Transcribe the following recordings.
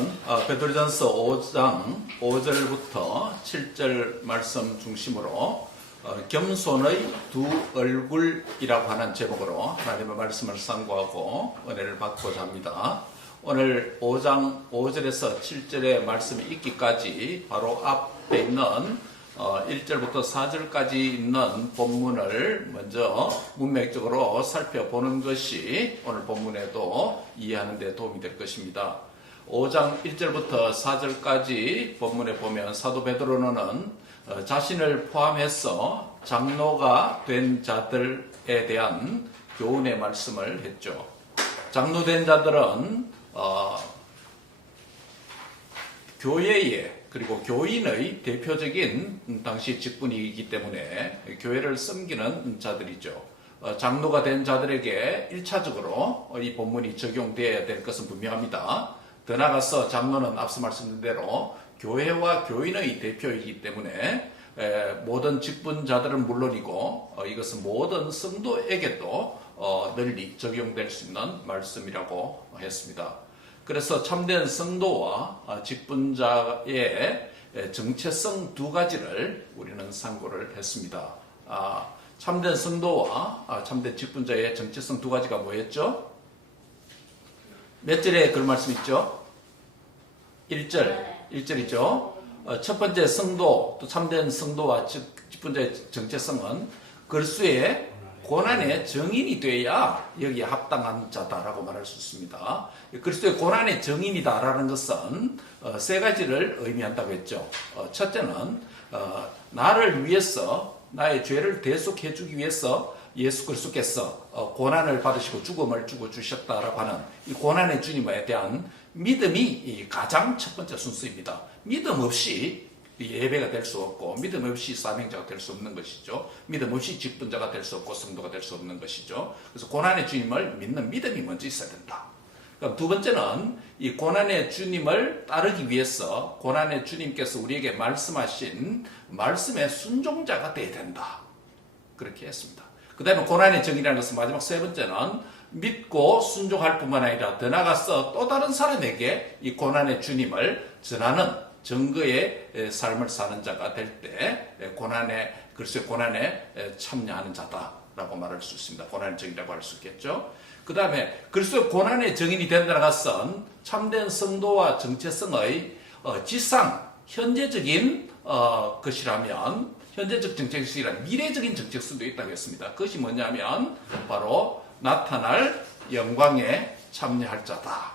오늘은 베드로전서 5장 5절부터 7절 말씀 중심으로 겸손의 두 얼굴이라고 하는 제목으로 하나님의 말씀을 상고하고 은혜를 받고자 합니다. 오늘 5장 5절에서 7절의 말씀이 있기까지 바로 앞에 있는 1절부터 4절까지 있는 본문을 먼저 문맥적으로 살펴보는 것이 오늘 본문에도 이해하는 데 도움이 될 것입니다. 5장 1절부터 4절까지 본문에 보면 사도 베드로는 자신을 포함해서 장로가 된 자들에 대한 교훈의 말씀을 했죠. 장로된 자들은 교회의 그리고 교인의 대표적인 당시 직분이기 때문에 교회를 섬기는 자들이죠. 장로가 된 자들에게 1차적으로 이 본문이 적용되어야 될 것은 분명합니다. 더 나아가서 장로는 앞서 말씀드린 대로 교회와 교인의 대표이기 때문에 모든 직분자들은 물론이고 이것은 모든 성도에게도 널리 적용될 수 있는 말씀이라고 했습니다. 그래서 참된 성도와 직분자의 정체성 두 가지를 우리는 상고를 했습니다. 참된 성도와 참된 직분자의 정체성 두 가지가 뭐였죠? 몇 절에 그런 말씀 있죠? 1절이죠. 첫 번째 성도, 또 참된 성도와 직분자의 정체성은 그리스도의 고난의 정인이 돼야 여기에 합당한 자다라고 말할 수 있습니다. 그리스도의 고난의 정인이다라는 것은 세 가지를 의미한다고 했죠. 첫째는 나를 위해서 나의 죄를 대속해 주기 위해서 예수 그리스도께서 고난을 받으시고 죽음을 주고 주셨다라고 하는 이 고난의 주님에 대한 믿음이 가장 첫 번째 순서입니다. 믿음 없이 예배가 될 수 없고 믿음 없이 사명자가 될 수 없는 것이죠. 믿음 없이 직분자가 될 수 없고 성도가 될 수 없는 것이죠. 그래서 고난의 주님을 믿는 믿음이 먼저 있어야 된다. 그럼 두 번째는 이 고난의 주님을 따르기 위해서 고난의 주님께서 우리에게 말씀하신 말씀의 순종자가 되어야 된다. 그렇게 했습니다. 그 다음에 고난의 정의라는 것은 마지막 세 번째는 믿고 순종할 뿐만 아니라 더 나아가서 또 다른 사람에게 이 고난의 주님을 전하는 증거의 삶을 사는 자가 될 때 그리스도의 고난에 참여하는 자다라고 말할 수 있습니다. 고난의 정의라고 할 수 있겠죠. 그 다음에 그리스도의 고난의 정인이 된다는 것은 참된 성도와 정체성의 지상 현재적인 것이라면 현재적 정체성이란 미래적인 정체성도 있다고 했습니다. 그것이 뭐냐면 바로 나타날 영광에 참여할 자다.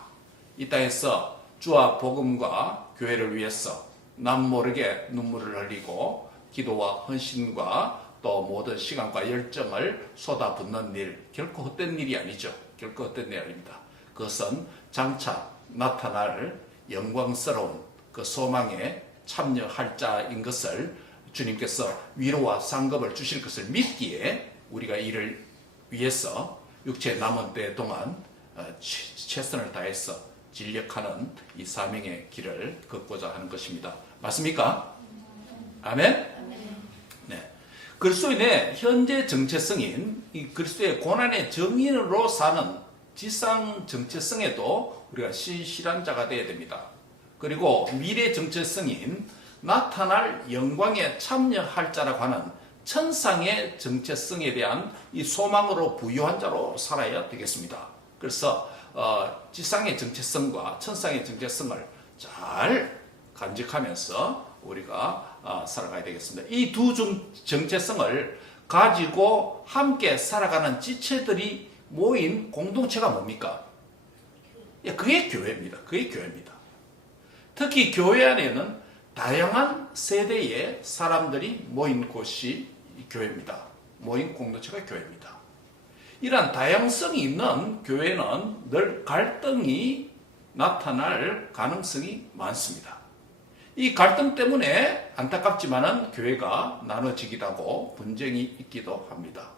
이 땅에서 주와 복음과 교회를 위해서 남 모르게 눈물을 흘리고 기도와 헌신과 또 모든 시간과 열정을 쏟아붓는 일, 결코 헛된 일이 아니죠. 결코 헛된 일이 아닙니다. 그것은 장차 나타날 영광스러운 그 소망에 참여할 자인 것을 주님께서 위로와 상급을 주실 것을 믿기에 우리가 이를 위해서 육체의 남은 때 동안 최선을 다해서 진력하는 이 사명의 길을 걷고자 하는 것입니다. 맞습니까? 아멘? 네. 그리스도인의 현재 정체성인 이 그리스도의 고난의 정인으로 사는 지상 정체성에도 우리가 신실한 자가 되어야 됩니다. 그리고 미래 정체성인 나타날 영광에 참여할 자라고 하는 천상의 정체성에 대한 이 소망으로 부유한 자로 살아야 되겠습니다. 그래서 지상의 정체성과 천상의 정체성을 잘 간직하면서 우리가 살아가야 되겠습니다. 이 두 정체성을 가지고 함께 살아가는 지체들이 모인 공동체가 뭡니까? 그게 교회입니다. 그게 교회입니다. 특히 교회 안에는 다양한 세대의 사람들이 모인 곳이 교회입니다. 모인 공동체가 교회입니다. 이러한 다양성이 있는 교회는 늘 갈등이 나타날 가능성이 많습니다. 이 갈등 때문에 안타깝지만은 교회가 나눠지기도 하고 분쟁이 있기도 합니다.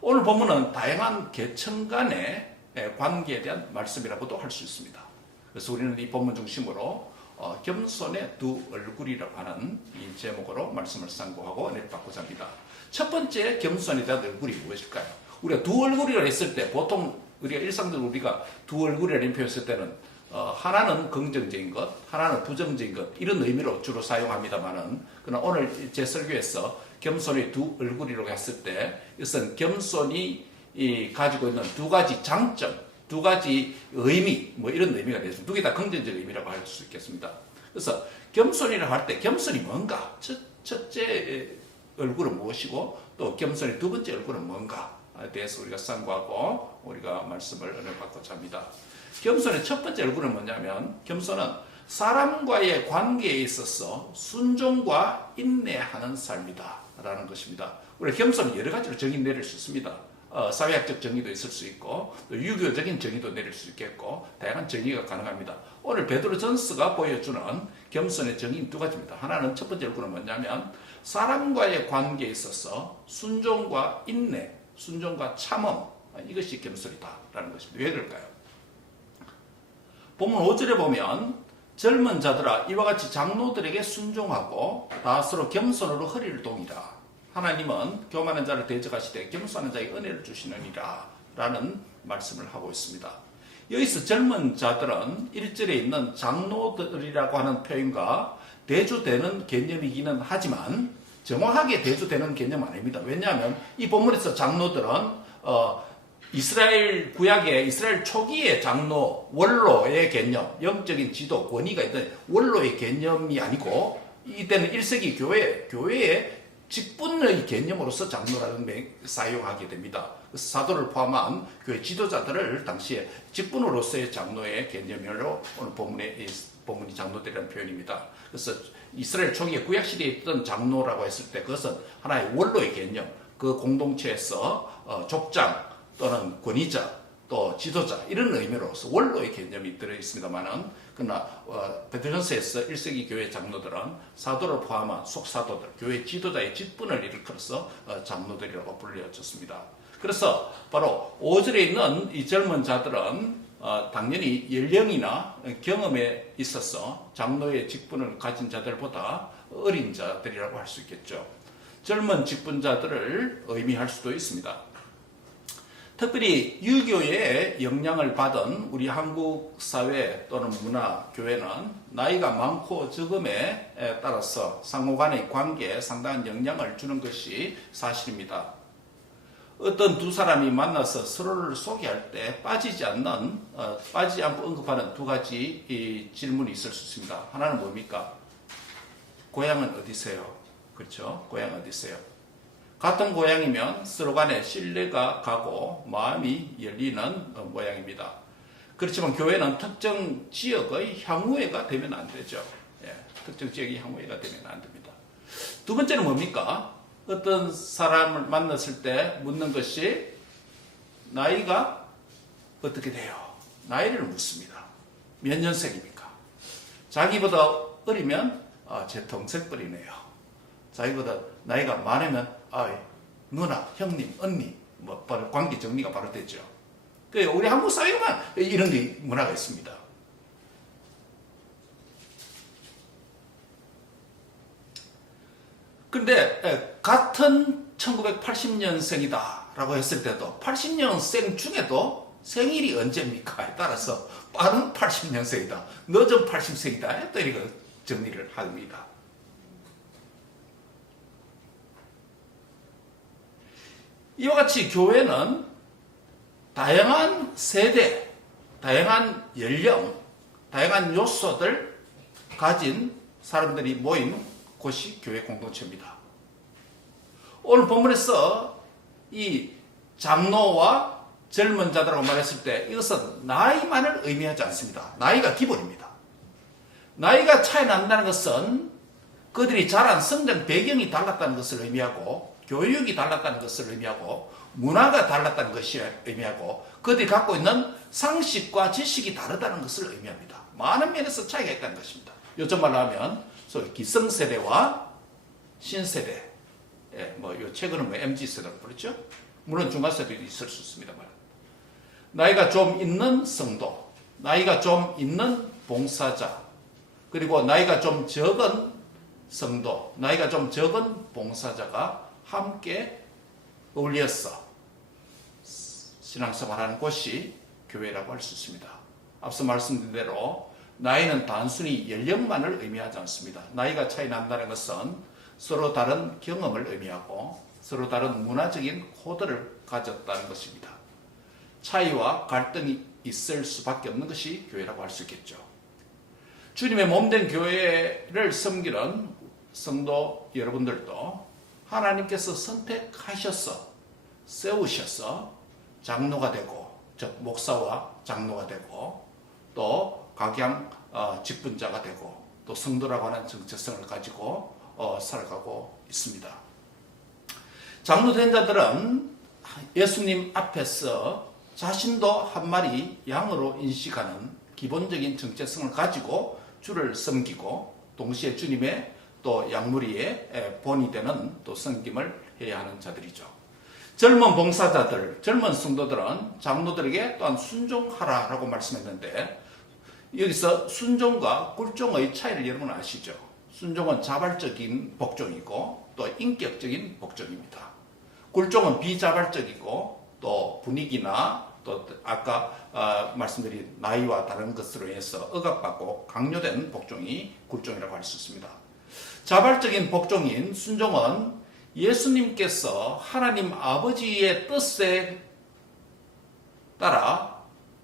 오늘 본문은 다양한 계층 간의 관계에 대한 말씀이라고도 할 수 있습니다. 그래서 우리는 이 본문 중심으로 겸손의 두 얼굴이라고 하는 이 제목으로 말씀을 상고하고 은혜를 받고자 합니다. 첫 번째 겸손에 대한 얼굴이 무엇일까요? 우리가 두 얼굴이라고 했을 때 보통 우리가 일상적으로 우리가 두 얼굴이라는 표현을 쓸 때는 하나는 긍정적인 것, 하나는 부정적인 것 이런 의미로 주로 사용합니다만은 그러나 오늘 제 설교에서 겸손의 두 얼굴이라고 했을 때 이것은 겸손이 가지고 있는 두 가지 장점, 두 가지 의미 뭐 이런 의미가 되죠. 두 개 다 긍정적 의미라고 할 수 있겠습니다. 그래서 겸손이라고 할 때 겸손이 뭔가 첫째 얼굴은 무엇이고 또 겸손의 두 번째 얼굴은 뭔가에 대해서 우리가 상고하고 우리가 말씀을 은혜받고자 합니다. 겸손의 첫 번째 얼굴은 뭐냐면 겸손은 사람과의 관계에 있어서 순종과 인내하는 삶이다 라는 것입니다. 우리 겸손은 여러 가지로 정의 내릴 수 있습니다. 사회학적 정의도 있을 수 있고 또 유교적인 정의도 내릴 수 있겠고 다양한 정의가 가능합니다. 오늘 베드로 전서가 보여주는 겸손의 정의는 두 가지입니다. 하나는 첫 번째 얼굴은 뭐냐면 사람과의 관계에 있어서 순종과 인내, 순종과 참음 이것이 겸손이다라는 것입니다. 왜 그럴까요? 본문 5절에 보면 젊은 자들아 이와 같이 장로들에게 순종하고 다 서로 겸손으로 허리를 동이라. 하나님은 교만한 자를 대적하시되 겸손한 자에게 은혜를 주시느니라 라는 말씀을 하고 있습니다. 여기서 젊은 자들은 1절에 있는 장로들이라고 하는 표현과 대조되는 개념이기는 하지만 정확하게 대조되는 개념은 아닙니다. 왜냐하면 이 본문에서 장로들은 이스라엘 구약의 이스라엘 초기의 장로, 원로의 개념, 영적인 지도, 권위가 있던 원로의 개념이 아니고 이때는 1세기 교회의 직분의 개념으로서 장로라는 사용하게 됩니다. 그래서 사도를 포함한 교회 지도자들을 당시에 직분으로서의 장로의 개념으로 오늘 본문이 장로들이라는 표현입니다. 그래서 이스라엘 초기에 구약시대에 있던 장로라고 했을 때 그것은 하나의 원로의 개념, 그 공동체에서 족장 또는 권위자 또 지도자 이런 의미로서 원로의 개념이 들어있습니다만은 그러나 베드로전서에서 1세기 교회 장로들은 사도를 포함한 속사도들, 교회 지도자의 직분을 일컬어서 장로들이라고 불려졌습니다. 그래서 바로 5절에 있는 이 젊은 자들은 당연히 연령이나 경험에 있어서 장로의 직분을 가진 자들보다 어린 자들이라고 할 수 있겠죠. 젊은 직분자들을 의미할 수도 있습니다. 특별히 유교의 영향을 받은 우리 한국 사회 또는 문화, 교회는 나이가 많고 적음에 따라서 상호간의 관계에 상당한 영향을 주는 것이 사실입니다. 어떤 두 사람이 만나서 서로를 소개할 때 빠지지 않고 언급하는 두 가지 질문이 있을 수 있습니다. 하나는 뭡니까? 고향은 어디세요? 그렇죠? 고향 어디세요? 같은 고향이면 서로 간에 신뢰가 가고 마음이 열리는 모양입니다. 그렇지만 교회는 특정 지역의 향후회가 되면 안 되죠. 특정 지역의 향후회가 되면 안 됩니다. 두 번째는 뭡니까? 어떤 사람을 만났을 때 묻는 것이 나이가 어떻게 돼요? 나이를 묻습니다. 몇 년생입니까? 자기보다 어리면 제 동생뻘이네요. 자기보다 나이가 많으면 누나, 형님, 언니 바로 관계 정리가 바로 되죠. 우리 한국 사회만 이런 게 문화가 있습니다. 그런데 같은 1980년생이다 라고 했을 때도 80년생 중에도 생일이 언제입니까에 따라서 빠른 80년생이다, 늦은 80생이다 또 이렇게 정리를 합니다. 이와 같이 교회는 다양한 세대, 다양한 연령, 다양한 요소들 가진 사람들이 모인 곳이 교회 공동체입니다. 오늘 본문에서 이 장로와 젊은 자들하고 말했을 때 이것은 나이만을 의미하지 않습니다. 나이가 기본입니다. 나이가 차이 난다는 것은 그들이 자란 성장 배경이 달랐다는 것을 의미하고 교육이 달랐다는 것을 의미하고 문화가 달랐다는 것을 의미하고 그들이 갖고 있는 상식과 지식이 다르다는 것을 의미합니다. 많은 면에서 차이가 있다는 것입니다. 요즘 말로 하면 소위 기성세대와 신세대, 요 최근은 MZ세대라고 부르죠. 물론 중간세대도 있을 수 있습니다만 나이가 좀 있는 성도, 나이가 좀 있는 봉사자, 그리고 나이가 좀 적은 성도, 나이가 좀 적은 봉사자가 함께 어울려서 신앙생활하는 곳이 교회라고 할 수 있습니다. 앞서 말씀드린 대로 나이는 단순히 연령만을 의미하지 않습니다. 나이가 차이 난다는 것은 서로 다른 경험을 의미하고 서로 다른 문화적인 코드를 가졌다는 것입니다. 차이와 갈등이 있을 수밖에 없는 것이 교회라고 할 수 있겠죠. 주님의 몸된 교회를 섬기는 성도 여러분들도 하나님께서 선택하셔서 세우셔서 장로가 되고, 즉 목사와 장로가 되고, 또 각양 직분자가 되고, 또 성도라고 하는 정체성을 가지고 살아가고 있습니다. 장로된 자들은 예수님 앞에서 자신도 한 마리 양으로 인식하는 기본적인 정체성을 가지고 주를 섬기고, 동시에 주님의 또 양무리의 본이 되는 또 섬김을 해야 하는 자들이죠. 젊은 봉사자들, 젊은 성도들은 장로들에게 또한 순종하라라고 말씀했는데, 여기서 순종과 굴종의 차이를 여러분 아시죠? 순종은 자발적인 복종이고 또 인격적인 복종입니다. 굴종은 비자발적이고 또 분위기나 또 아까 말씀드린 나이와 다른 것으로 해서 억압받고 강요된 복종이 굴종이라고 할 수 있습니다. 자발적인 복종인 순종은 예수님께서 하나님 아버지의 뜻에 따라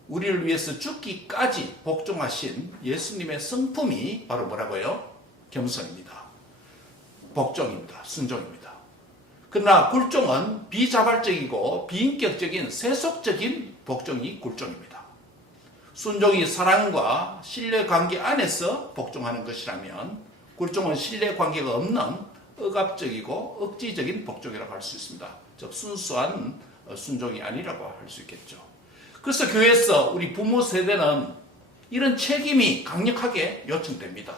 우리를 위해서 죽기까지 복종하신 예수님의 성품이 바로 뭐라고요? 겸손입니다. 복종입니다. 순종입니다. 그러나 굴종은 비자발적이고 비인격적인 세속적인 복종이 굴종입니다. 순종이 사랑과 신뢰관계 안에서 복종하는 것이라면 굴종은 신뢰관계가 없는 억압적이고 억지적인 복종이라고 할 수 있습니다. 즉 순수한 순종이 아니라고 할 수 있겠죠. 그래서 교회에서 우리 부모 세대는 이런 책임이 강력하게 요청됩니다.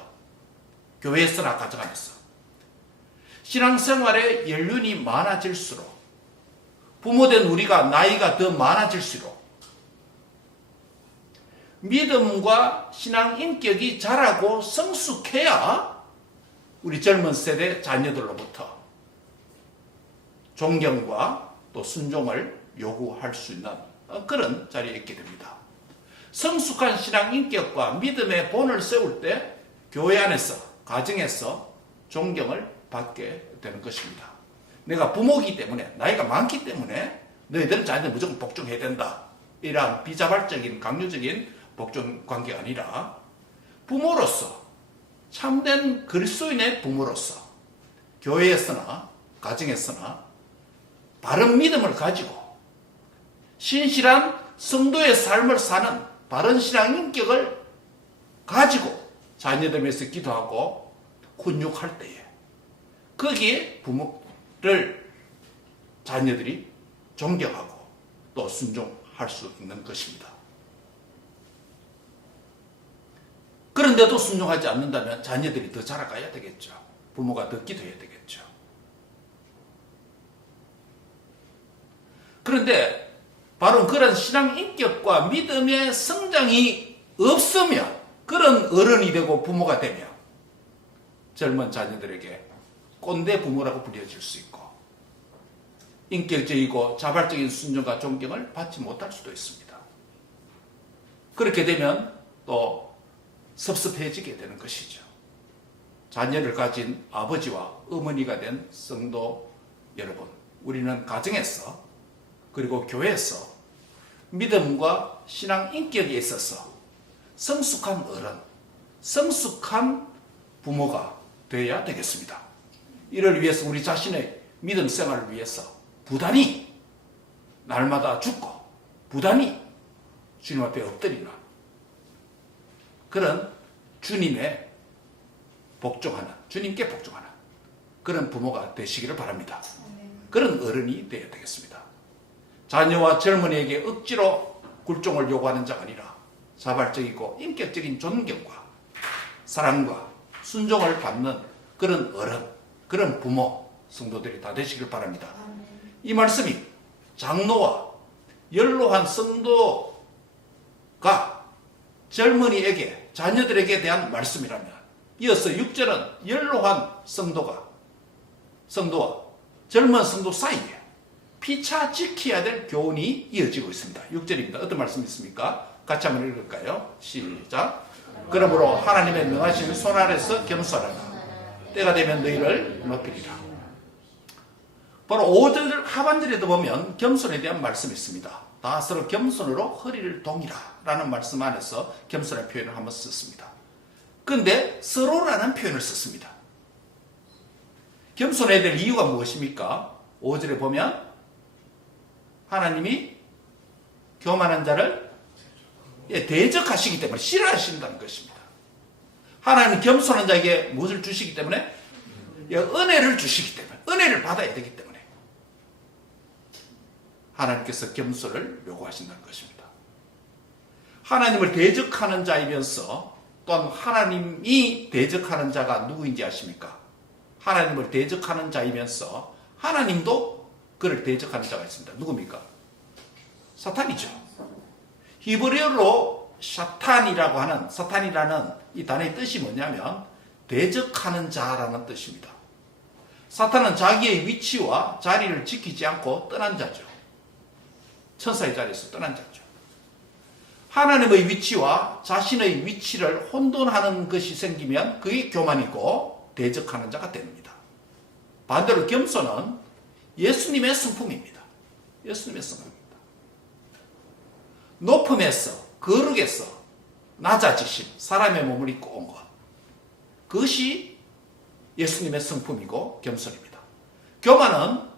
교회에서나 가정 안에서. 신앙생활에 연륜이 많아질수록, 부모된 우리가 나이가 더 많아질수록 믿음과 신앙 인격이 자라고 성숙해야 우리 젊은 세대 자녀들로부터 존경과 또 순종을 요구할 수 있는 그런 자리에 있게 됩니다. 성숙한 신앙 인격과 믿음의 본을 세울 때 교회 안에서, 가정에서 존경을 받게 되는 것입니다. 내가 부모이기 때문에, 나이가 많기 때문에 너희들은 자녀들 무조건 복종해야 된다, 이러한 비자발적인 강요적인 복종 관계가 아니라 부모로서, 참된 그리스도인의 부모로서 교회에서나 가정에서나 바른 믿음을 가지고 신실한 성도의 삶을 사는 바른 신앙 인격을 가지고 자녀들 위해서 기도하고 훈육할 때에 거기에 부모를 자녀들이 존경하고 또 순종할 수 있는 것입니다. 그런데도 순종하지 않는다면 자녀들이 더 자라가야 되겠죠. 부모가 더 기도해야 되겠죠. 그런데 바로 그런 신앙 인격과 믿음의 성장이 없으면, 그런 어른이 되고 부모가 되면 젊은 자녀들에게 꼰대 부모라고 불려질 수 있고, 인격적이고 자발적인 순종과 존경을 받지 못할 수도 있습니다. 그렇게 되면 또 섭섭해지게 되는 것이죠. 자녀를 가진 아버지와 어머니가 된 성도 여러분, 우리는 가정에서 그리고 교회에서 믿음과 신앙 인격에 있어서 성숙한 어른, 성숙한 부모가 되어야 되겠습니다. 이를 위해서 우리 자신의 믿음 생활을 위해서 부단히 날마다 죽고 부단히 주님 앞에 엎드리는 그런 주님의 복종하는, 주님께 복종하는 그런 부모가 되시기를 바랍니다. 그런 어른이 되어야 되겠습니다. 자녀와 젊은이에게 억지로 굴종을 요구하는 자가 아니라 자발적이고 인격적인 존경과 사랑과 순종을 받는 그런 어른, 그런 부모, 성도들이 다 되시길 바랍니다. 이 말씀이 장로와 연로한 성도가 젊은이에게, 자녀들에게 대한 말씀이라면, 이어서 6절은 연로한 성도와 젊은 성도 사이에 피차 지켜야 될 교훈이 이어지고 있습니다. 6절입니다. 어떤 말씀이 있습니까? 같이 한번 읽을까요? 시작. 그러므로 하나님의 능하신 손 아래서 겸손하라. 때가 되면 너희를 높이리라. 바로 5절 하반절에도 보면 겸손에 대한 말씀이 있습니다. 다 서로 겸손으로 허리를 동이라 라는 말씀 안에서 겸손의 표현을 한번 썼습니다. 그런데 서로라는 표현을 썼습니다. 겸손해야 될 이유가 무엇입니까? 5절에 보면 하나님이 교만한 자를 대적하시기 때문에 싫어하신다는 것입니다. 하나님은 겸손한 자에게 무엇을 주시기 때문에? 은혜를 주시기 때문에, 은혜를 받아야 되기 때문에 하나님께서 겸손을 요구하신다는 것입니다. 하나님을 대적하는 자이면서 또한 하나님이 대적하는 자가 누구인지 아십니까? 하나님을 대적하는 자이면서 하나님도 그를 대적하는 자가 있습니다. 누굽니까? 사탄이죠. 히브리어로 사탄이라고 하는, 사탄이라는 이 단어의 뜻이 뭐냐면 대적하는 자라는 뜻입니다. 사탄은 자기의 위치와 자리를 지키지 않고 떠난 자죠. 천사의 자리에서 떠난 자죠. 하나님의 위치와 자신의 위치를 혼돈하는 것이 생기면 그게 교만이고 대적하는 자가 됩니다. 반대로 겸손은 예수님의 성품입니다. 예수님의 성품입니다. 높음에서, 거룩에서 낮아지심, 사람의 몸을 입고 온 것. 그것이 예수님의 성품이고 겸손입니다. 교만은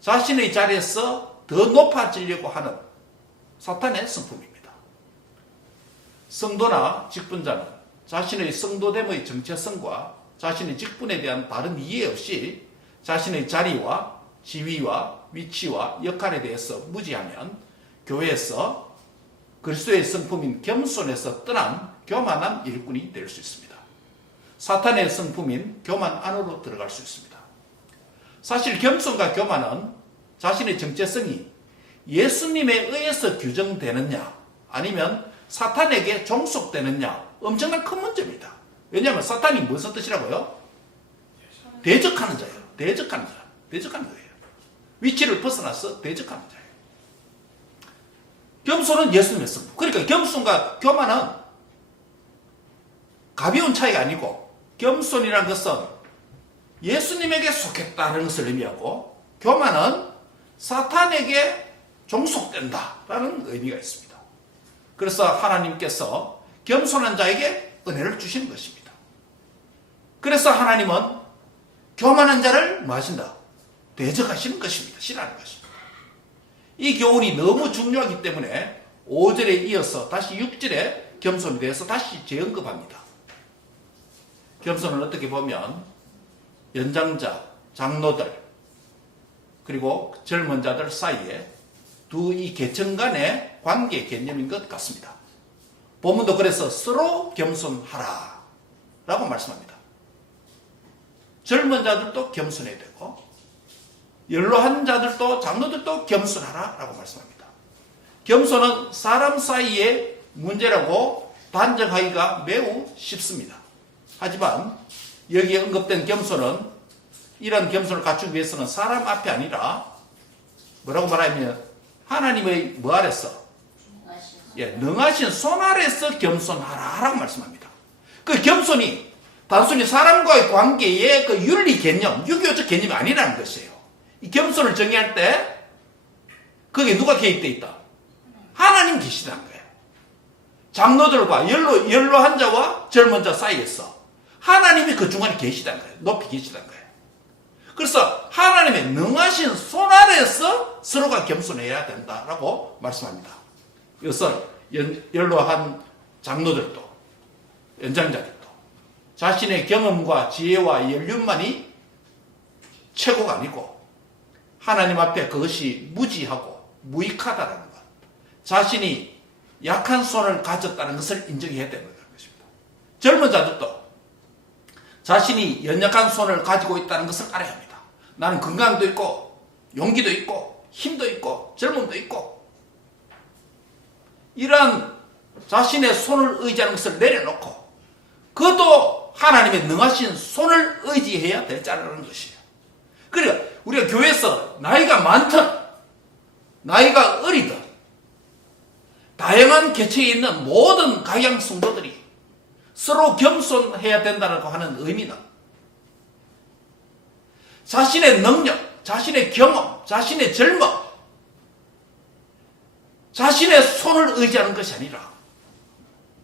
자신의 자리에서 더 높아지려고 하는 사탄의 성품입니다. 성도나 직분자는 자신의 성도됨의 정체성과 자신의 직분에 대한 바른 이해 없이 자신의 자리와 지위와 위치와 역할에 대해서 무지하면 교회에서 그리스도의 성품인 겸손에서 떠난 교만한 일꾼이 될 수 있습니다. 사탄의 성품인 교만 안으로 들어갈 수 있습니다. 사실 겸손과 교만은 자신의 정체성이 예수님에 의해서 규정되느냐 아니면 사탄에게 종속되느냐 엄청난 큰 문제입니다. 왜냐하면 사탄이 무슨 뜻이라고요? 대적하는 자예요. 대적하는 자. 대적하는 거예요. 위치를 벗어나서 대적하는 자예요. 겸손은 예수님의 성품. 그러니까 겸손과 교만은 가벼운 차이가 아니고 겸손이라는 것은 예수님에게 속했다는 것을 의미하고 교만은 사탄에게 종속된다라는 의미가 있습니다. 그래서 하나님께서 겸손한 자에게 은혜를 주시는 것입니다. 그래서 하나님은 교만한 자를 뭐 하신다? 대적하시는 것입니다. 싫어하는 것입니다. 이 교훈이 너무 중요하기 때문에 5절에 이어서 다시 6절에 겸손에 대해서 다시 재언급합니다. 겸손은 어떻게 보면 연장자, 장로들 그리고 젊은 자들 사이에 두 이 계층 간의 관계 개념인 것 같습니다. 본문도 그래서 서로 겸손하라 라고 말씀합니다. 젊은 자들도 겸손해야 되고 연로한 자들도 장로들도 겸손하라 라고 말씀합니다. 겸손은 사람 사이의 문제라고 단정하기가 매우 쉽습니다. 하지만 여기에 언급된 겸손은 이런 겸손을 갖추기 위해서는 사람 앞이 아니라 뭐라고 말하면 하나님의 뭐 아래서 능하신 손 아래서 겸손하라 라고 말씀합니다. 그 겸손이 단순히 사람과의 관계의 그 윤리 개념, 유교적 개념이 아니라는 것이에요. 이 겸손을 정의할 때 거기에 누가 개입되어 있다? 하나님 계시다는 거예요. 장로들과 연로한 자와 젊은 자 사이에서 하나님이 그 중간에 계시다는 거예요. 높이 계시다는 거예요. 그래서 하나님의 능하신 손 아래에서 서로가 겸손해야 된다라고 말씀합니다. 이것은 연로한 장로들도 연장자들도 자신의 경험과 지혜와 연륜만이 최고가 아니고 하나님 앞에 그것이 무지하고 무익하다는 것, 자신이 약한 손을 가졌다는 것을 인정해야 되는 것입니다. 젊은 자들도 자신이 연약한 손을 가지고 있다는 것을 알아야 합니다. 나는 건강도 있고 용기도 있고 힘도 있고 젊음도 있고 이러한 자신의 손을 의지하는 것을 내려놓고 그것도 하나님의 능하신 손을 의지해야 될 자라는 것이에요. 그러니까 우리가 교회에서 나이가 많든 나이가 어리든 다양한 계층에 있는 모든 각양 성도들이 서로 겸손해야 된다고 하는 의미는 자신의 능력, 자신의 경험, 자신의 젊음, 자신의 손을 의지하는 것이 아니라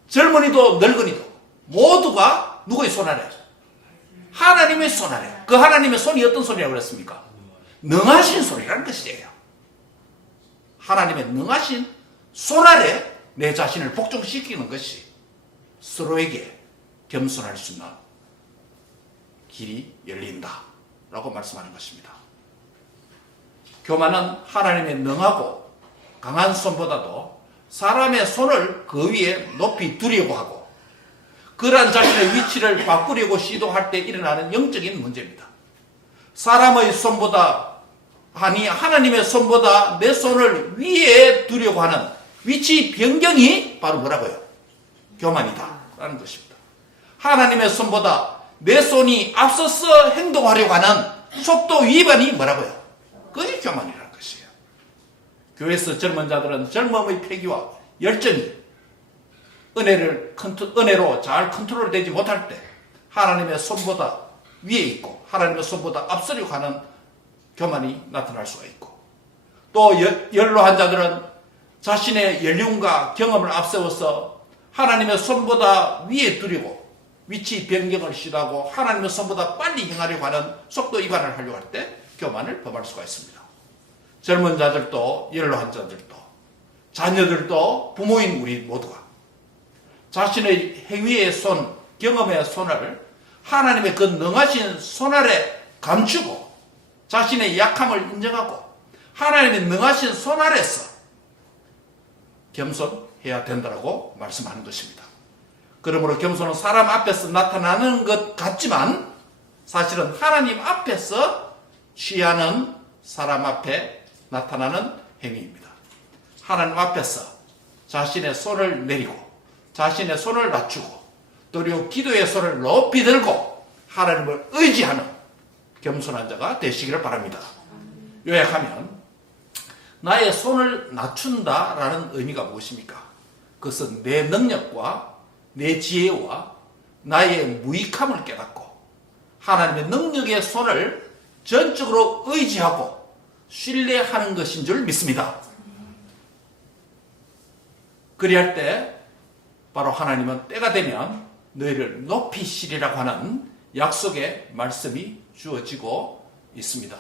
젊은이도 늙은이도 모두가 누구의 손 아래? 하나님의 손 아래. 그 하나님의 손이 어떤 손이라고 그랬습니까? 능하신 손이라는 것이에요. 하나님의 능하신 손 아래 내 자신을 복종시키는 것이 서로에게 겸손할 수 있는 길이 열린다 라고 말씀하는 것입니다. 교만은 하나님의 능하고 강한 손보다도 사람의 손을 그 위에 높이 두려고 하고 그러한 자신의 위치를 바꾸려고 시도할 때 일어나는 영적인 문제입니다. 사람의 손보다 하나님의 손보다 내 손을 위에 두려고 하는 위치 변경이 바로 뭐라고요? 교만이다 라는 것입니다. 하나님의 손보다 내 손이 앞서서 행동하려고 하는 속도 위반이 뭐라고요? 그게 교만이라는 것이에요. 교회에서 젊은 자들은 젊음의 패기와 열정이 은혜로 잘 컨트롤되지 못할 때 하나님의 손보다 위에 있고 하나님의 손보다 앞서려고 하는 교만이 나타날 수가 있고, 또 연로한 자들은 자신의 연륜과 경험을 앞세워서 하나님의 손보다 위에 두려고 위치 변경을 시도하고 하나님의 손보다 빨리 행하려고 하는 속도 위반을 하려고 할 때 교만을 범할 수가 있습니다. 젊은 자들도 연로한 자들도 자녀들도 부모인 우리 모두가 자신의 행위의 손, 경험의 손을 하나님의 그 능하신 손 아래 감추고 자신의 약함을 인정하고 하나님의 능하신 손 아래서 겸손해야 된다고 말씀하는 것입니다. 그러므로 겸손은 사람 앞에서 나타나는 것 같지만 사실은 하나님 앞에서 취하는 사람 앞에 나타나는 행위입니다. 하나님 앞에서 자신의 손을 내리고 자신의 손을 낮추고 또 기도의 손을 높이 들고 하나님을 의지하는 겸손한 자가 되시기를 바랍니다. 요약하면 나의 손을 낮춘다라는 의미가 무엇입니까? 그것은 내 능력과 내 지혜와 나의 무익함을 깨닫고 하나님의 능력의 손을 전적으로 의지하고 신뢰하는 것인 줄 믿습니다. 그리할 때 바로 하나님은 때가 되면 너희를 높이시리라고 하는 약속의 말씀이 주어지고 있습니다.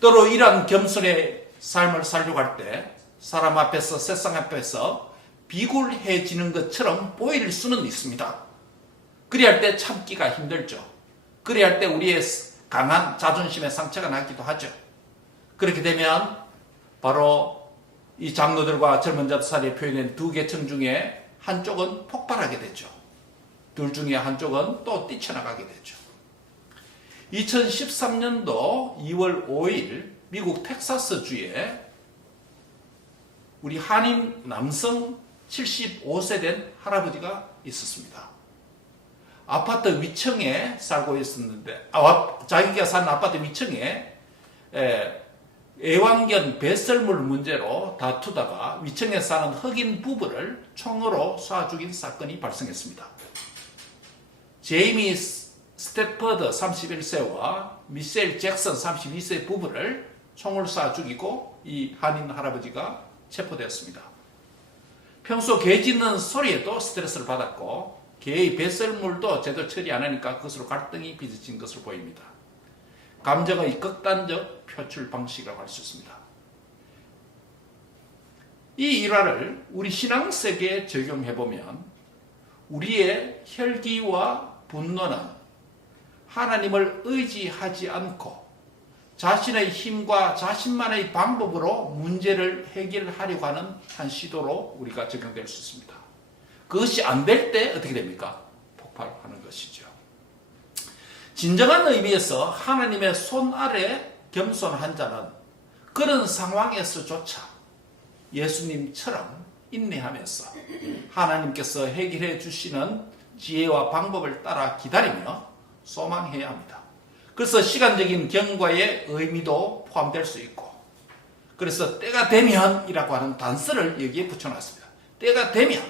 때로 이러한 겸손의 삶을 살려고 할 때 사람 앞에서 세상 앞에서 비굴해지는 것처럼 보일 수는 있습니다. 그리할 때 참기가 힘들죠. 그리할 때 우리의 강한 자존심에 상처가 나기도 하죠. 그렇게 되면 바로 이 장로들과 젊은 자들 사이에 표현된 두 계층 중에 한쪽은 폭발하게 되죠. 둘 중에 한쪽은 또 뛰쳐나가게 되죠. 2013년도 2월 5일 미국 텍사스주에 우리 한인 남성 75세 된 할아버지가 있었습니다. 아파트 위층에 살고 있었는데 자기가 사는 아파트 위층에 애완견 배설물 문제로 다투다가 위층에 사는 흑인 부부를 총으로 쏴 죽인 사건이 발생했습니다. 제이미 스태퍼드 31세와 미셸 잭슨 32세 부부를 총을 쏴 죽이고 이 한인 할아버지가 체포되었습니다. 평소 개 짖는 소리에도 스트레스를 받았고 개의 배설물도 제대로 처리 안 하니까 그것으로 갈등이 빚어진 것으로 보입니다. 감정의 극단적 표출 방식이라고 할 수 있습니다. 이 일화를 우리 신앙 세계에 적용해보면 우리의 혈기와 분노는 하나님을 의지하지 않고 자신의 힘과 자신만의 방법으로 문제를 해결하려고 하는 한 시도로 우리가 적용될 수 있습니다. 그것이 안 될 때 어떻게 됩니까? 폭발하는 것이죠. 진정한 의미에서 하나님의 손 아래 겸손한 자는 그런 상황에서조차 예수님처럼 인내하면서 하나님께서 해결해 주시는 지혜와 방법을 따라 기다리며 소망해야 합니다. 그래서 시간적인 경과의 의미도 포함될 수 있고, 그래서 때가 되면이라고 하는 단서를 여기에 붙여놨습니다. 때가 되면,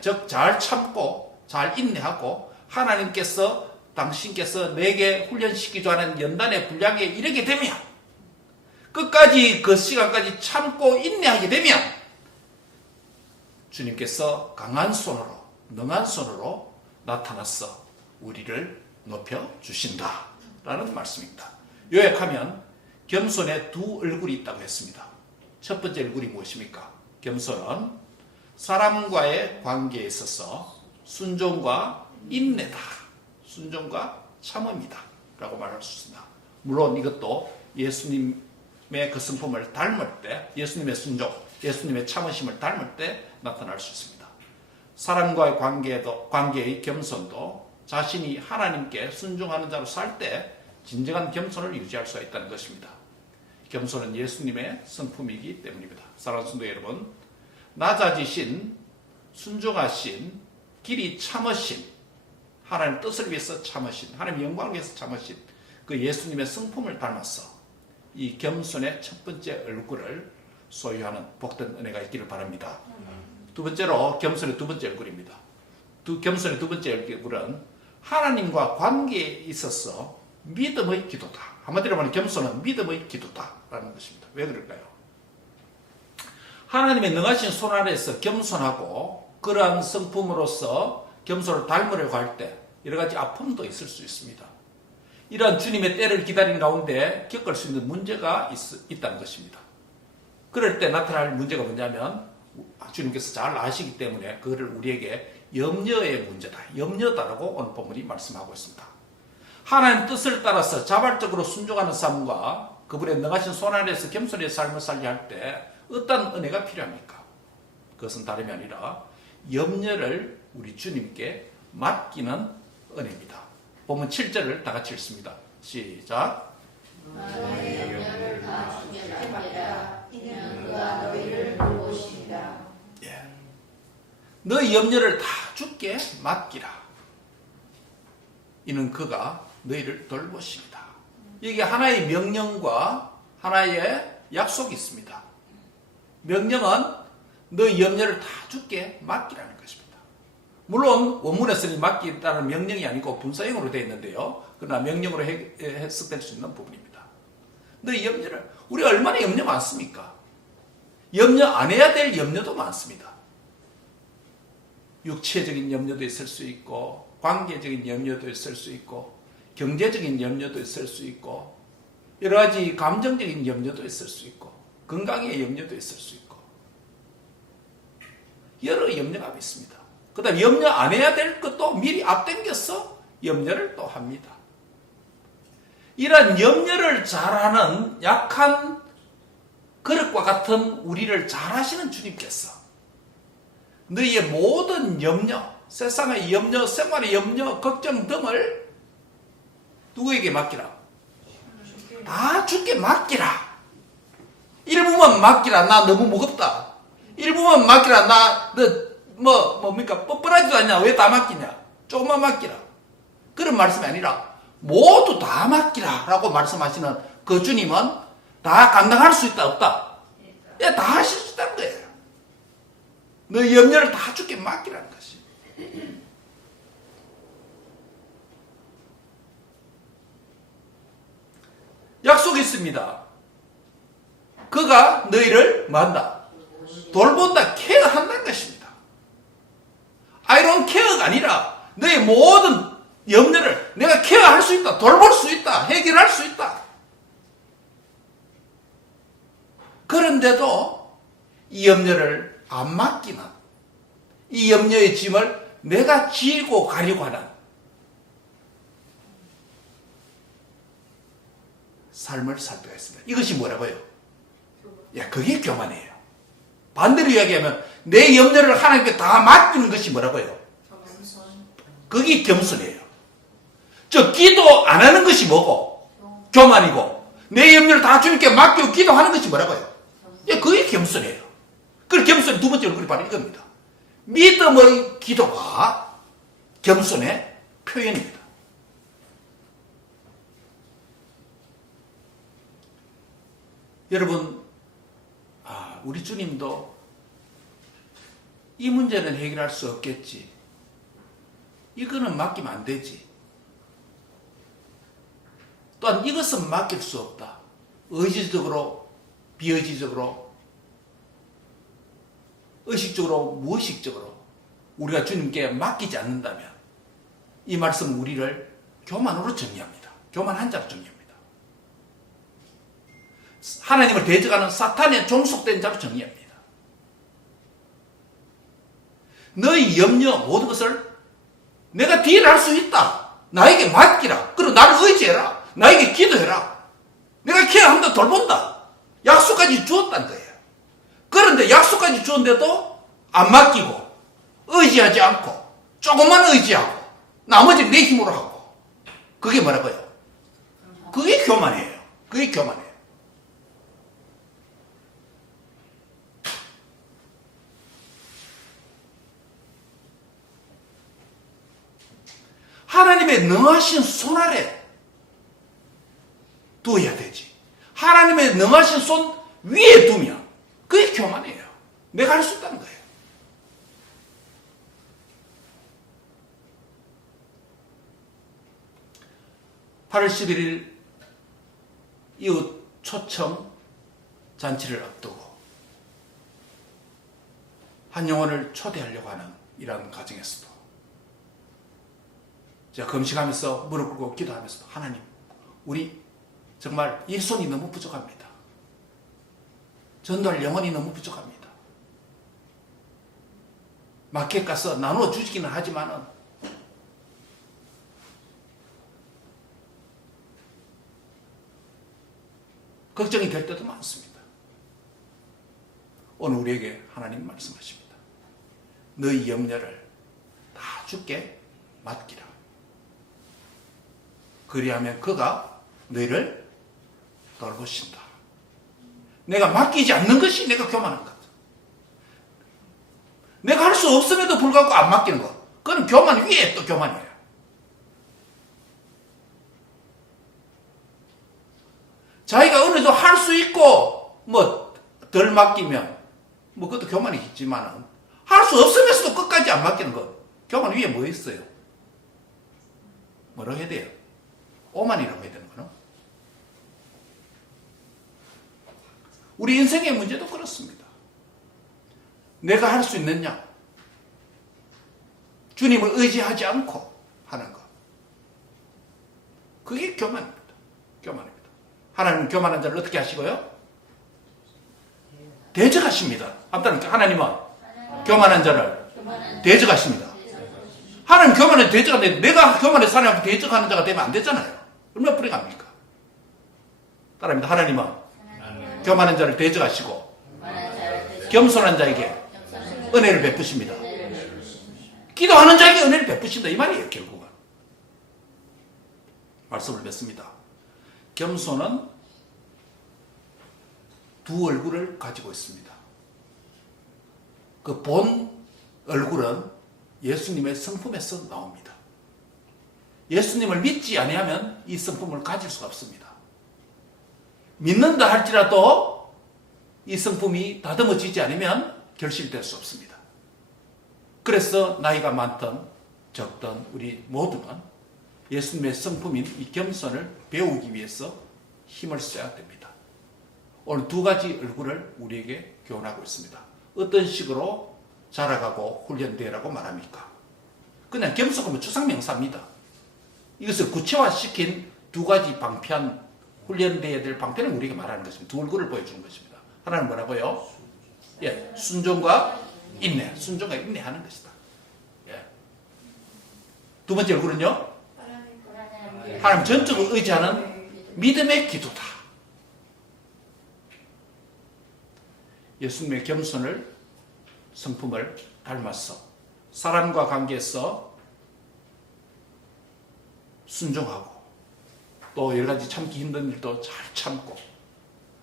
즉 잘 참고 잘 인내하고 하나님께서 당신께서 내게 훈련시키자는 연단의 분량에 이르게 되면, 끝까지 그 시간까지 참고 인내하게 되면 주님께서 강한 손으로, 능한 손으로 나타나서 우리를 높여주신다 라는 말씀입니다. 요약하면 겸손에 두 얼굴이 있다고 했습니다. 첫 번째 얼굴이 무엇입니까? 겸손은 사람과의 관계에 있어서 순종과 인내다, 순종과 참음이다 라고 말할 수 있습니다. 물론 이것도 예수님의 그 성품을 닮을 때, 예수님의 순종, 예수님의 참으심을 닮을 때 나타날 수 있습니다. 사람과의 관계의 겸손도 자신이 하나님께 순종하는 자로 살 때 진정한 겸손을 유지할 수가 있다는 것입니다. 겸손은 예수님의 성품이기 때문입니다. 사랑하는 성도 여러분, 낮아지신, 순종하신, 길이 참으신, 하나님의 뜻을 위해서 참으신, 하나님의 영광을 위해서 참으신 그 예수님의 성품을 닮아서 이 겸손의 첫 번째 얼굴을 소유하는 복된 은혜가 있기를 바랍니다. 두 번째로 겸손의 두 번째 얼굴입니다. 겸손의 두 번째 얼굴은 하나님과 관계에 있어서 믿음의 기도다. 한마디로 말하면 겸손은 믿음의 기도다라는 것입니다. 왜 그럴까요? 하나님의 능하신 손 아래에서 겸손하고 그러한 성품으로서 겸손을 닮으려고 할 때 여러 가지 아픔도 있을 수 있습니다. 이러한 주님의 때를 기다리는 가운데 겪을 수 있는 문제가 있다는 것입니다. 그럴 때 나타날 문제가 뭐냐면 주님께서 잘 아시기 때문에 그거를 우리에게 염려의 문제다, 염려다라고 오늘 본문이 말씀하고 있습니다. 하나님 뜻을 따라서 자발적으로 순종하는 삶과 그분의 능하신 손 아래에서 겸손의 삶을 살게 할 때 어떤 은혜가 필요합니까? 그것은 다름이 아니라 염려를 우리 주님께 맡기는 은혜입니다. 본문 7절을 다 같이 읽습니다. 시작. 너의 염려를 다 주께 맡겨라. 이는 그가 너희를 돌보시리라. 예. 너의 염려를 다 주께 맡기라. 이는 그가 너희를 돌보시리라. 이게 하나의 명령과 하나의 약속이 있습니다. 명령은 너의 염려를 다 주께 맡기라는 것입니다. 물론 원문에서는 맡기라는 명령이 아니고 분사형으로 되어 있는데요. 그러나 명령으로 해석될 수 있는 부분입니다. 너의 염려를, 우리가 얼마나 염려 많습니까? 염려 안 해야 될 염려도 많습니다. 육체적인 염려도 있을 수 있고, 관계적인 염려도 있을 수 있고, 경제적인 염려도 있을 수 있고, 여러 가지 감정적인 염려도 있을 수 있고, 건강의 염려도 있을 수 있고, 여러 염려가 있습니다. 그 다음에 염려 안 해야 될 것도 미리 앞당겨서 염려를 또 합니다. 이런 염려를 잘하는 약한 그릇과 같은 우리를 잘하시는 주님께서 너희의 모든 염려, 세상의 염려, 생활의 염려, 걱정 등을 누구에게 맡기라? 다 주께 맡기라. 일부만 맡기라. 나 너무 무겁다. 일부만 맡기라. 나 뭡니까? 뻔뻔하지도 않냐? 왜 다 맡기냐? 조금만 맡기라. 그런 말씀이 아니라 모두 다 맡기라 라고 말씀하시는 그 주님은 다 감당할 수 있다 없다? 예, 다 하실 수 있다는 거예요. 너의 염려를 다 주께 맡기라는 것이. 약속이 있습니다. 그가 너희를 만다, 돌본다, 케어한다는 것입니다. 아이론 케어가 아니라 너의 모든 염려를 내가 케어할 수 있다, 돌볼 수 있다, 해결할 수 있다. 그런데도 이 염려를 안 맡기는, 이 염려의 짐을 내가 지고 가려고 하는 삶을 살 때가 있습니다. 이것이 뭐라고요? 야, 그게 교만이에요. 반대로 이야기하면 내 염려를 하나님께 다 맡기는 것이 뭐라고요? 그게 겸손이에요. 저 기도 안 하는 것이 뭐고? 교만이고, 내 염려를 다 주님께 맡기고 기도하는 것이 뭐라고요? 예, 그게 겸손이에요. 그 겸손의 두 번째 얼굴이 바로 이겁니다. 믿음의 기도가 겸손의 표현입니다. 여러분, 우리 주님도 이 문제는 해결할 수 없겠지. 이거는 맡기면 안 되지. 또한 이것은 맡길 수 없다. 의지적으로, 비의지적으로, 의식적으로, 무의식적으로 우리가 주님께 맡기지 않는다면 이 말씀은 우리를 교만으로 정의합니다. 교만한 자로 정의합니다. 하나님을 대적하는 사탄의 종속된 자로 정의합니다. 너희 염려 모든 것을 내가 딜을 할 수 있다. 나에게 맡기라. 그리고 나를 의지해라. 나에게 기도해라. 내가 케어한다, 돌본다. 약속까지 주었다는 거예요. 그런데 약속까지 주었는데도 안 맡기고 의지하지 않고 조금만 의지하고 나머지는 내 힘으로 하고 그게 뭐라고요? 그게 교만이에요. 그게 교만이에요. 하나님의 능하신 손 아래 두어야 되지. 하나님의 능하신 손 위에 두면 그게 교만이에요. 내가 할 수 있다는 거예요. (8월 11일) 이웃 초청 잔치를 앞두고 한 영혼을 초대하려고 하는 이러한 과정에서도 제가 금식하면서 무릎 꿇고 기도하면서도 하나님, 우리 정말 이 손이 너무 부족합니다. 전도할 영혼이 너무 부족합니다. 마켓 가서 나눠주기는 하지만은 걱정이 될 때도 많습니다. 오늘 우리에게 하나님 말씀하십니다. 너희 염려를 다 주께 맡기라. 그리하면 그가 너희를 돌보신다. 내가 맡기지 않는 것이 내가 교만한 것. 내가 할 수 없음에도 불구하고 안 맡기는 것. 그건 교만 위에 또 교만이에요. 자기가 어느 정도 할 수 있고 뭐 덜 맡기면 뭐 그것도 교만이 있지만 할 수 없으면서도 끝까지 안 맡기는 것. 교만 위에 뭐 있어요? 뭐라고 해야 돼요? 오만이라고 해야 되는 거no? 우리 인생의 문제도 그렇습니다. 내가 할 수 있느냐? 주님을 의지하지 않고 하는 것. 그게 교만입니다. 교만입니다. 하나님은 교만한 자를 어떻게 하시고요? 대적하십니다. 하나님은 교만한 자를 대적하십니다. 하나님 교만에 대적하는데 내가 교만에 사람한테 대적하는 자가 되면 안 되잖아요. 얼마나 불행합니까? 따라합니다. 하나님은 교만한 자를 대적하시고 겸손한 자에게 은혜를 베푸십니다. 기도하는 자에게 은혜를 베푸신다 이 말이에요. 결국은 말씀을 맺습니다. 겸손은 두 얼굴을 가지고 있습니다. 그 본 얼굴은 예수님의 성품에서 나옵니다. 예수님을 믿지 아니하면 이 성품을 가질 수가 없습니다. 믿는다 할지라도 이 성품이 다듬어지지 않으면 결실될 수 없습니다. 그래서 나이가 많든 적든 우리 모두는 예수님의 성품인 이 겸손을 배우기 위해서 힘을 써야 됩니다. 오늘 두 가지 얼굴을 우리에게 교훈하고 있습니다. 어떤 식으로 자라가고 훈련되라고 말합니까? 그냥 겸손하면 추상명사입니다. 이것을 구체화시킨 두 가지 방편, 훈련되어야 될 방편을 우리에게 말하는 것입니다. 두 얼굴을 보여주는 것입니다. 하나는 뭐라고요? 예, 순종과 인내. 순종과 인내하는 것이다. 예. 두 번째 얼굴은요? 하나님 전적으로 의지하는 믿음의 기도다. 예수님의 겸손을 성품을 닮아서 사람과 관계에서 순종하고 또 여러 가지 참기 힘든 일도 잘 참고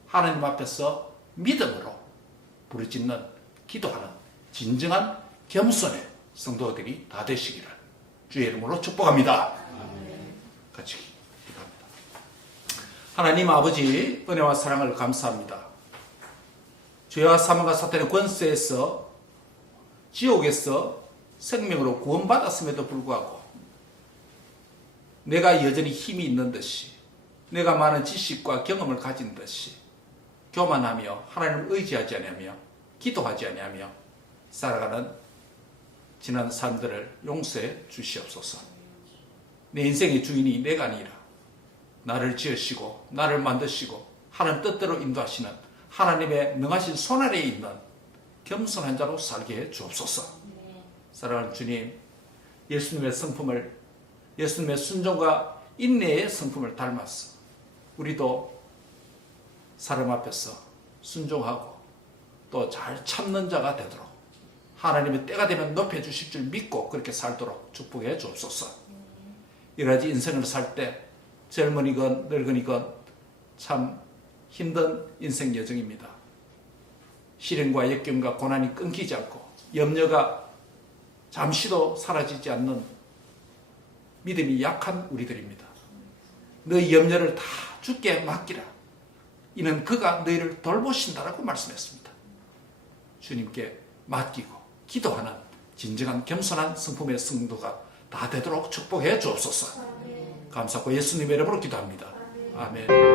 하나님 앞에서 믿음으로 부르짖는 기도하는 진정한 겸손의 성도들이 다 되시기를 주의 이름으로 축복합니다. 같이 기도합니다. 하나님 아버지 은혜와 사랑을 감사합니다. 죄와 사망과 사탄의 권세에서 지옥에서 생명으로 구원받았음에도 불구하고 내가 여전히 힘이 있는 듯이, 내가 많은 지식과 경험을 가진 듯이 교만하며 하나님을 의지하지 아니하며 기도하지 아니하며 살아가는 지난 삶들을 용서해 주시옵소서. 내 인생의 주인이 내가 아니라 나를 지으시고 나를 만드시고 하나님 뜻대로 인도하시는 하나님의 능하신 손아래에 있는 겸손한 자로 살게 해 주옵소서. 사랑하는 주님, 예수님의 성품을, 예수님의 순종과 인내의 성품을 닮았어 우리도 사람 앞에서 순종하고 또 잘 참는 자가 되도록 하나님의 때가 되면 높여주실 줄 믿고 그렇게 살도록 축복해 주옵소서. 이러지 인생을 살 때 젊은이건 늙은이건 참 힘든 인생 여정입니다. 시련과 역경과 고난이 끊기지 않고 염려가 잠시도 사라지지 않는 믿음이 약한 우리들입니다. 너희 염려를 다 주께 맡기라. 이는 그가 너희를 돌보신다라고 말씀했습니다. 주님께 맡기고 기도하는 진정한 겸손한 성품의 성도가 다 되도록 축복해 주옵소서. 감사하고 예수님의 이름으로 기도합니다. 아멘.